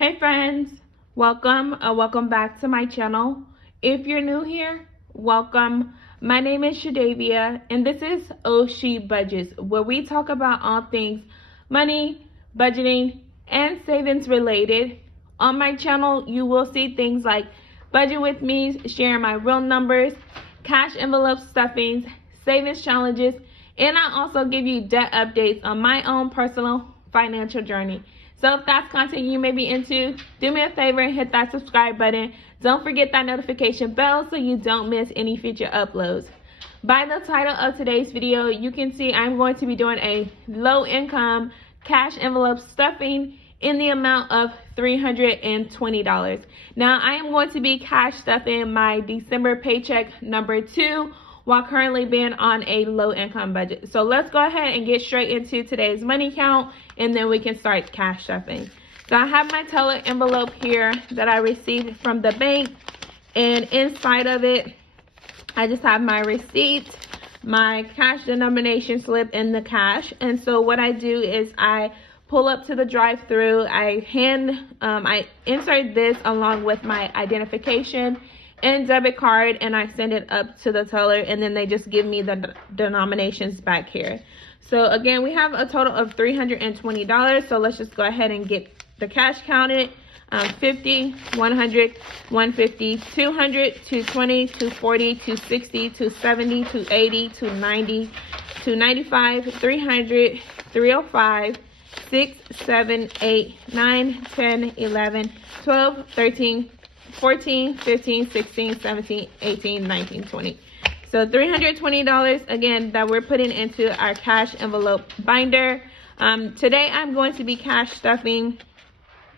Hey friends, welcome back to my channel. If you're new here, welcome. My name is Shadavia and this is Oshi Budgets, where we talk about all things money, budgeting, and savings related. On my channel, you will see things like budget with me, sharing my real numbers, cash envelope stuffings, savings challenges, and I also give you debt updates on my own personal financial journey. So if that's content you may be into, do me a favor and hit that subscribe button. Don't forget that notification bell so you don't miss any future uploads. By the title of today's video, you can see I'm going to be doing a low income cash envelope stuffing in the amount of $320. Now I am going to be cash stuffing my December paycheck number 2 while currently being on a low income budget. So let's go ahead and get straight into today's money count and then we can start cash stuffing. So I have my teller envelope here that I received from the bank, and inside of it I just have my receipt, my cash denomination slip, and the cash. And so what I do is I pull up to the drive-through, I insert this along with my identification and debit card, and I send it up to the teller, and then they just give me the denominations back here. So again, we have a total of $320. So let's just go ahead and get the cash counted. 50, 100, 150, 200, 220, 240, 260, 270, 280, 290, 295, 300, 305, 6, 7, 8, 9, 10, 11, 12, 13, 14, 15, 16, 17, 18, 19, 20. So $320 again that we're putting into our cash envelope binder. Today I'm going to be cash stuffing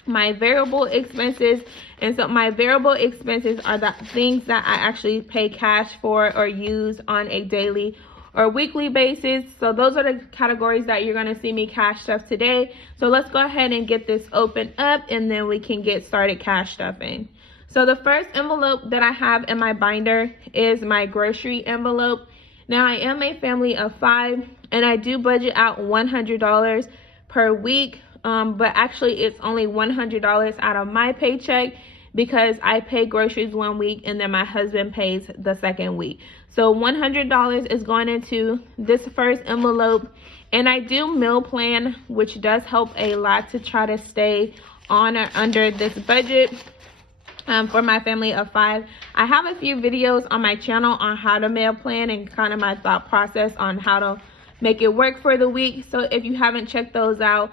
my variable expenses, and so my variable expenses are the things that I actually pay cash for or use on a daily or weekly basis. So those are the categories that you're going to see me cash stuff today. So let's go ahead and get this open up and then we can get started cash stuffing. So the first envelope that I have in my binder is my grocery envelope. Now I am a family of 5 and I do budget out $100 per week, but actually it's only $100 out of my paycheck because I pay groceries one week and then my husband pays the second week. So $100 is going into this first envelope, and I do meal plan, which does help a lot to try to stay on or under this budget. For my family of 5, I have a few videos on my channel on how to meal plan and kind of my thought process on how to make it work for the week. So if you haven't checked those out,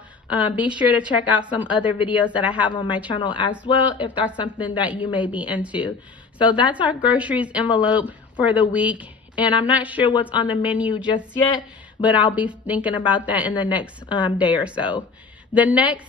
be sure to check out some other videos that I have on my channel as well if that's something that you may be into. So that's our groceries envelope for the week, and I'm not sure what's on the menu just yet, but I'll be thinking about that in the next day or so. The next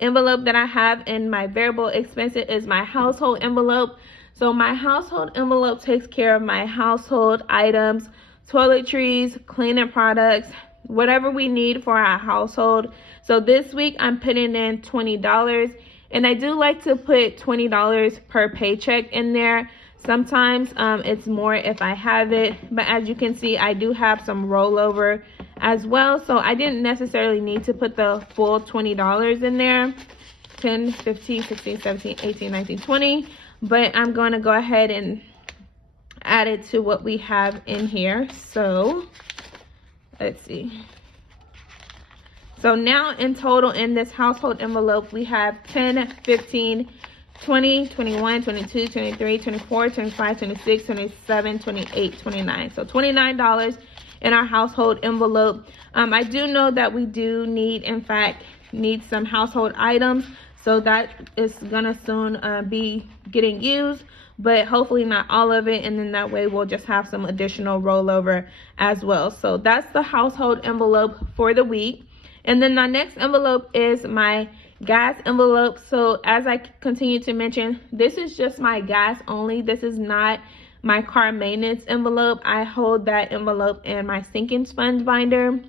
envelope that I have in my variable expenses is my household envelope. So my household envelope takes care of my household items, toiletries, cleaning products, whatever we need for our household. So this week I'm putting in $20, and I do like to put $20 per paycheck in there. Sometimes it's more if I have it, but as you can see, I do have some rollover as well. So I didn't necessarily need to put the full $20 in there, 10, 15, 16, 17, 18, 19, 20. But I'm going to go ahead and add it to what we have in here. So let's see. So now in total in this household envelope, we have 10, 15, 20, 21, 22, 23, 24, 25, 26, 27, 28, 29. So $29 in our household envelope. I do know that we do need some household items. So that is gonna soon be getting used, but hopefully not all of it. And then that way we'll just have some additional rollover as well. So that's the household envelope for the week. And then the next envelope is my gas envelope. So as I continue to mention, this is just my gas only. This is not my car maintenance envelope. I hold that envelope in my sinking funds binder.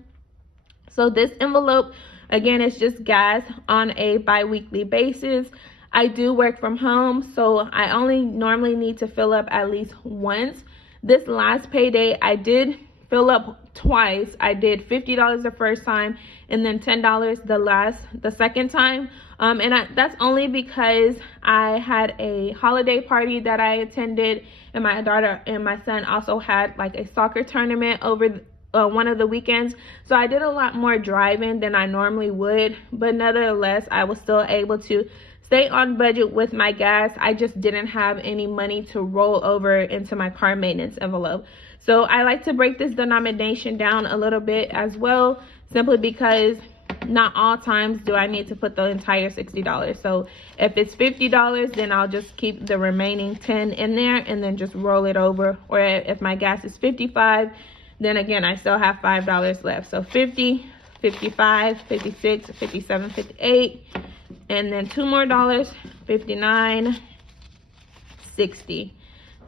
So this envelope, again, is just gas on a bi-weekly basis. I do work from home, so I only normally need to fill up at least once. This last payday, I did fill up twice. I did $50 the first time and then $10 the second time. That's only because I had a holiday party that I attended, and my daughter and my son also had like a soccer tournament over one of the weekends. So I did a lot more driving than I normally would, but nevertheless, I was still able to stay on budget with my gas. I just didn't have any money to roll over into my car maintenance envelope. So I like to break this denomination down a little bit as well, simply because not all times do I need to put the entire $60. So if it's $50, then I'll just keep the remaining 10 in there and then just roll it over. Or if my gas is $55, then again, I still have $5 left. So 50, 55, 56, 57, 58, and then two more dollars, 59, 60.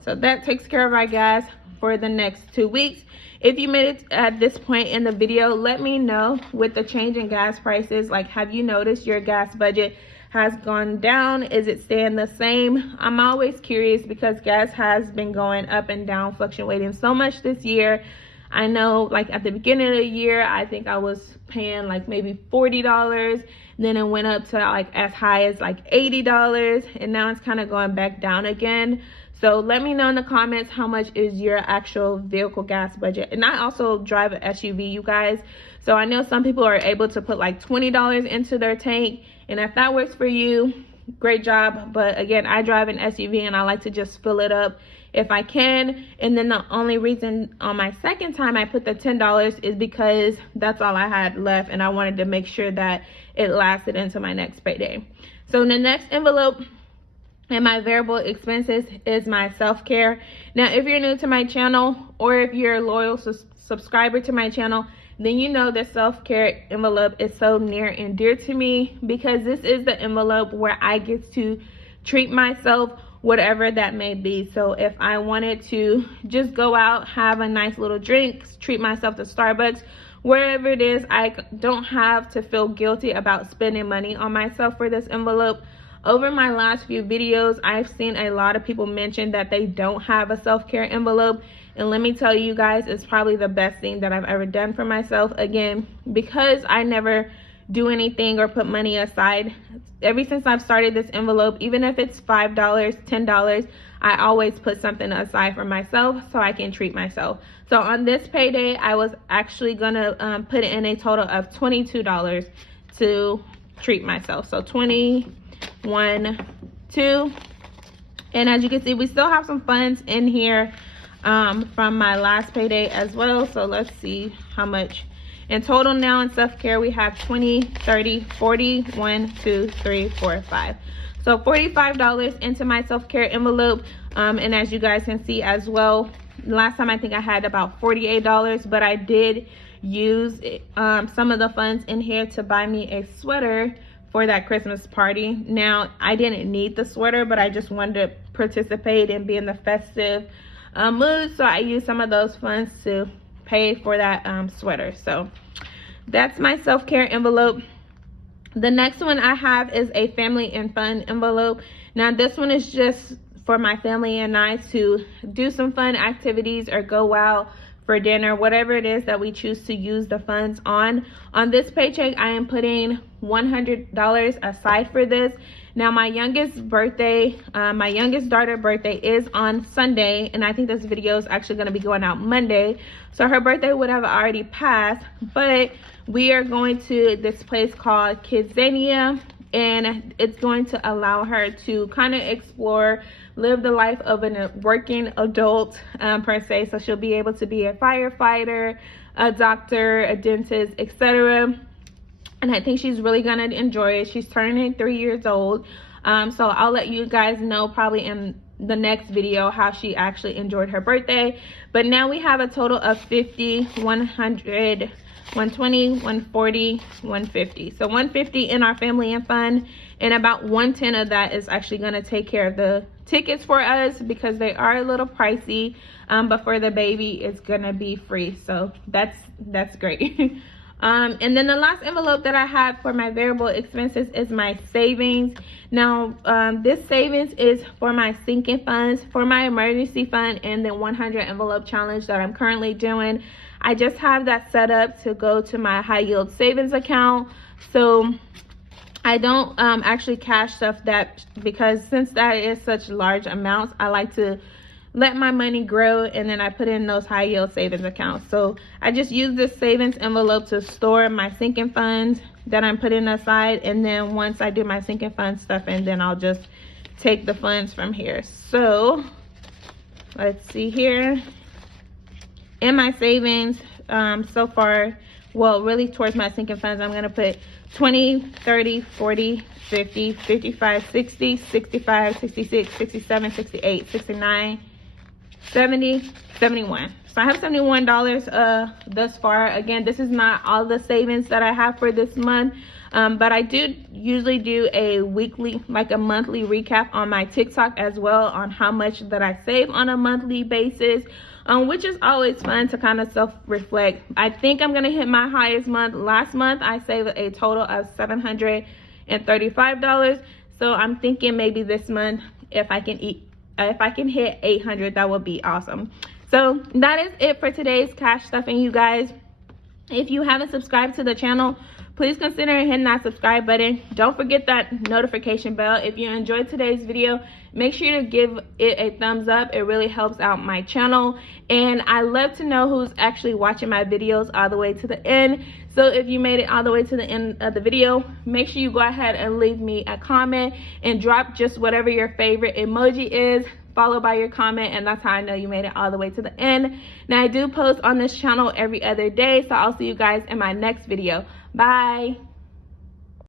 So that takes care of our gas for the next 2 weeks. If you made it at this point in the video, let me know with the change in gas prices. Like, have you noticed your gas budget has gone down? Is it staying the same? I'm always curious because gas has been going up and down, fluctuating so much this year. I know, like, at the beginning of the year, I think I was paying like maybe $40. Then it went up to like as high as like $80, and now it's kind of going back down again. So let me know in the comments how much is your actual vehicle gas budget. And I also drive an SUV, you guys. So I know some people are able to put like $20 into their tank. And if that works for you, great job. But again, I drive an SUV and I like to just fill it up if I can. And then the only reason on my second time I put the $10 is because that's all I had left. And I wanted to make sure that it lasted into my next payday. So in the next envelope, and my variable expenses is my self-care. Now, if you're new to my channel or if you're a loyal subscriber to my channel, then you know the self-care envelope is so near and dear to me, because this is the envelope where I get to treat myself, whatever that may be. So if I wanted to just go out, have a nice little drink, treat myself to Starbucks, wherever it is, I don't have to feel guilty about spending money on myself for this envelope. Over my last few videos, I've seen a lot of people mention that they don't have a self-care envelope. And let me tell you guys, it's probably the best thing that I've ever done for myself. Again, because I never do anything or put money aside, ever since I've started this envelope, even if it's $5, $10, I always put something aside for myself so I can treat myself. So on this payday, I was actually gonna put in a total of $22 to treat myself. So 1, 2, and as you can see, we still have some funds in here from my last payday as well. So let's see how much in total now in self-care. We have 20, 30, 40, 1, 2, 3, 4, 5. So $45 into my self-care envelope. And as you guys can see as well, last time I think I had about $48, but I did use some of the funds in here to buy me a sweater for that Christmas party. Now, I didn't need the sweater, but I just wanted to participate and be in the festive mood. So I used some of those funds to pay for that sweater. So that's my self-care envelope. The next one I have is a family and fun envelope. Now, this one is just for my family and I to do some fun activities or go out for dinner, whatever it is that we choose to use the funds on. On this paycheck, I am putting $100 aside for this. Now, my youngest daughter's birthday is on Sunday, and I think this video is actually going to be going out Monday. So her birthday would have already passed, but we are going to this place called Kidzania, and it's going to allow her to kind of explore, live the life of a working adult per se. So she'll be able to be a firefighter, a doctor, a dentist, etc. And I think she's really gonna enjoy it. She's turning 3 years old. So I'll let you guys know probably in the next video how she actually enjoyed her birthday. But now we have a total of 50, 100, 120, 140, 150. So 150 in our family and fun, and about 110 of that is actually going to take care of the tickets for us because they are a little pricey, but for the baby it's going to be free. So that's great. And then the last envelope that I have for my variable expenses is my savings. Now, this savings is for my sinking funds, for my emergency fund, and the 100 envelope challenge that I'm currently doing. I just have that set up to go to my high yield savings account. So I don't actually cash stuff that, because since that is such large amounts, I like to let my money grow, and then I put in those high yield savings accounts. So I just use this savings envelope to store my sinking funds that I'm putting aside, and then once I do my sinking fund stuff, and then I'll just take the funds from here. So let's see here. In my savings so far, well, really towards my sinking funds, I'm going to put 20, 30, 40, 50, 55, 60, 65, 66, 67, 68, 69, 70, 71. So I have $71 thus far. Again, this is not all the savings that I have for this month, but I do usually do a weekly, like a monthly recap on my TikTok as well, on how much that I save on a monthly basis, which is always fun to kind of self-reflect. I think I'm gonna hit my highest month. Last month I saved a total of $735. So I'm thinking maybe this month, if I can hit 800, that would be awesome. So that is it for today's cash stuffing, you guys. If you haven't subscribed to the channel, please consider hitting that subscribe button. Don't forget that notification bell. If you enjoyed today's video, make sure to give it a thumbs up. It really helps out my channel, and I love to know who's actually watching my videos all the way to the end. So if you made it all the way to the end of the video, make sure you go ahead and leave me a comment and drop just whatever your favorite emoji is, followed by your comment, and that's how I know you made it all the way to the end. Now, I do post on this channel every other day, so I'll see you guys in my next video. Bye.